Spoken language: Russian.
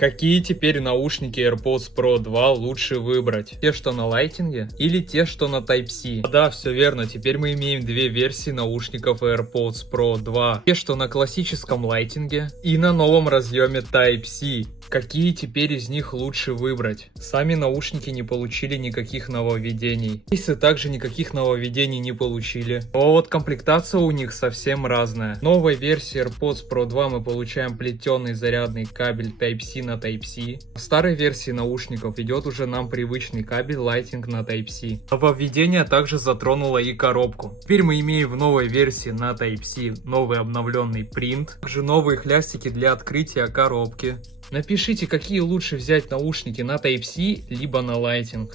Какие теперь наушники AirPods Pro 2 лучше выбрать? Те, что на лайтинге или те, что на Type-C? Да, все верно, теперь мы имеем две версии наушников AirPods Pro 2. Те, что на классическом лайтинге и на новом разъеме Type-C. Какие теперь из них лучше выбрать? Сами наушники не получили никаких нововведений. Кейсы также никаких нововведений не получили. Но вот комплектация у них совсем разная. В новой версии AirPods Pro 2 мы получаем плетеный зарядный кабель Type-C на Type-C. В старой версии наушников идет уже нам привычный кабель Lightning на Type-C. Нововведение также затронуло и коробку. Теперь мы имеем в новой версии на Type-C новый обновленный принт, также новые хлястики для открытия коробки. Напишите, какие лучше взять наушники на Type-C либо на Lightning.